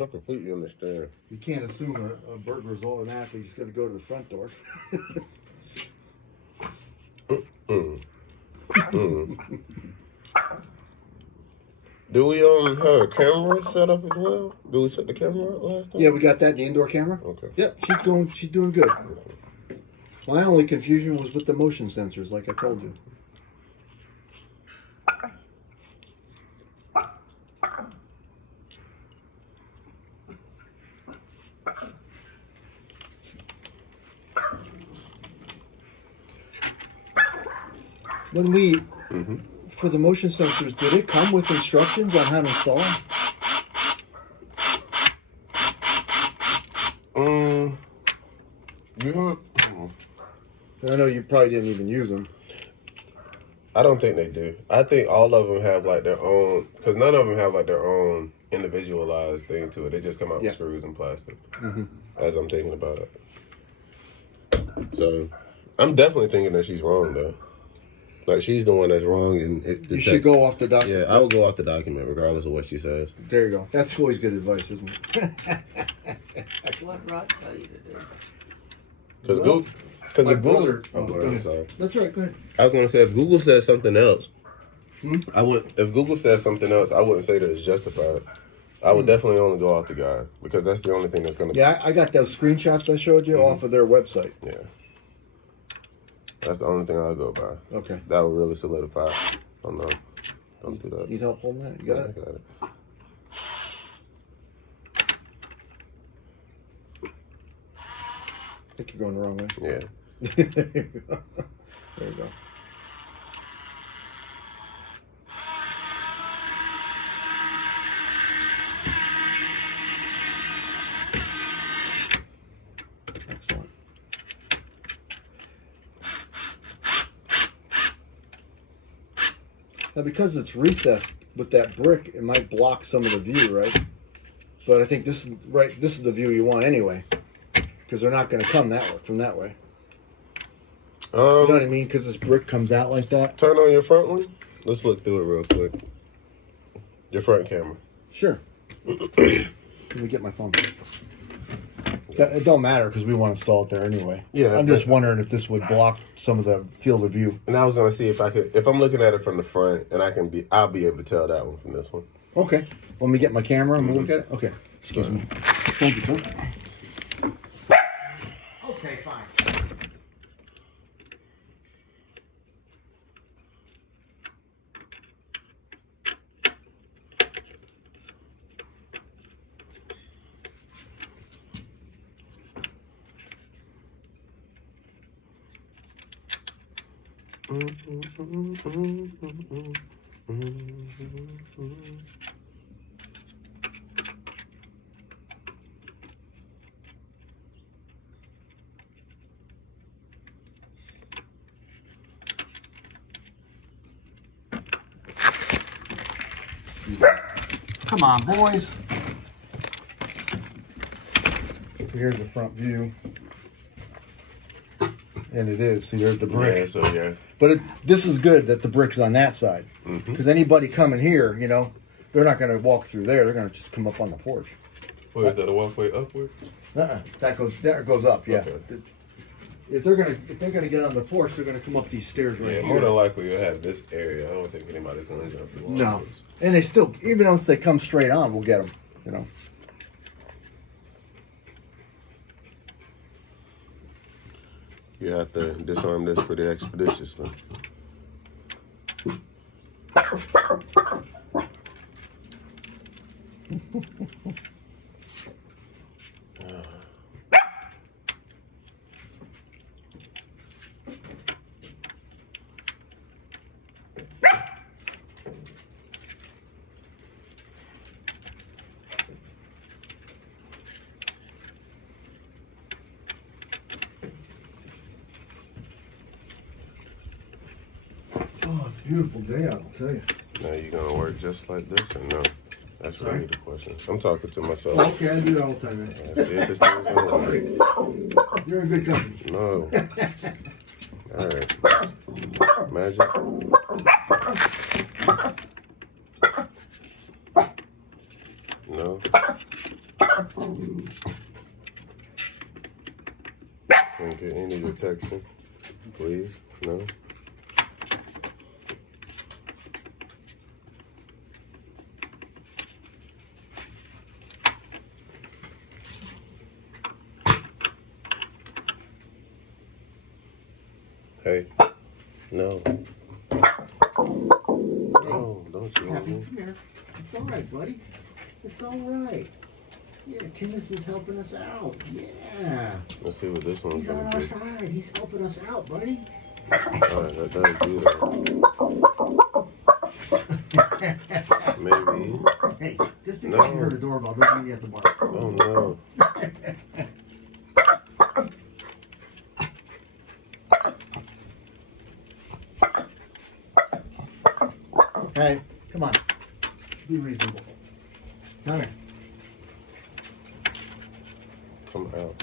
I completely understand. You can't assume a burglar is automatically just going to go to the front door. Do we have a camera set up as well? Do we set the camera up last time? Yeah, we got that, the indoor camera. Okay. Yep, she's doing good. My only confusion was with the motion sensors, like I told you. When we, for the motion sensors, did it come with instructions on how to install them? Yeah. I know you probably didn't even use them. I don't think they do. I think all of them have like their own, because none of them have like their own individualized thing to it. They just come out with screws and plastic. As I'm thinking about it. So, I'm definitely thinking that she's wrong though. Like she's the one that's wrong, and you should go off the document. Yeah, I would go off the document regardless of what she says. There you go. That's always good advice, isn't it? What Rod tell you to do? Because the Google. I'm sorry. That's right. Go ahead. I was gonna say if Google says something else, I would. If Google says something else, I wouldn't say that it's justified. I would definitely only go off the guide because that's the only thing that's gonna. Yeah, I got those screenshots I showed you off of their website. Yeah. That's the only thing I'll go by. Okay. That would really solidify. Oh no, don't do that. Need help holding that? You got it? I got it. I think you're going the wrong way. Yeah. There you go. There you go. Excellent. Now, because it's recessed with that brick, it might block some of the view, right? But I think this is right. This is the view you want anyway, because they're not going to come that way from that way. You know what I mean? Because this brick comes out like that. Turn on your front one. Let's look through it real quick. Your front camera. Sure. Let me get my phone. It don't matter because we want to install it there anyway. Yeah. I'm just wondering if this would block some of the field of view. And I was gonna see if I could, if I'm looking at it from the front, and I'll be able to tell that one from this one. Okay. Let me get my camera and we'll look at it. Okay. Excuse me. Thank you, sir. Okay, fine. Come on, boys. Here's the front view. And it is. See, there's the brick. Yeah, so yeah. But this is good that the brick's on that side. Because anybody coming here, you know, they're not going to walk through there. They're going to just come up on the porch. What is that, a walkway upward? That goes up, yeah. Okay. If they're gonna get on the porch, they're gonna come up these stairs right Yeah, here. more than likely you'll have this area. I don't think anybody's gonna end up through No, and they still, even once they come straight on, we'll get them. You know. You have to disarm this pretty expeditiously. Oh, it's a beautiful day out, I'll tell you. Now you gonna work just like this or no? That's really the question. I'm talking to myself. Oh, okay, I do that all the time, man. See if this thing's gonna work. You're in good company. No. All right. Magic. No. detection, please. No. Hey. No. No, don't you want Happy, me? come here. It's all right, buddy. It's all right. Yeah, Kenneth is helping us out. Yeah. Let's see what this one's He's on gonna our do. side. He's helping us out, buddy. Alright, that does do that. Maybe. Hey, just because No. you heard a doorbell doesn't mean you have to bark. Oh no. Hey, come on. Be reasonable. Come here. Come out.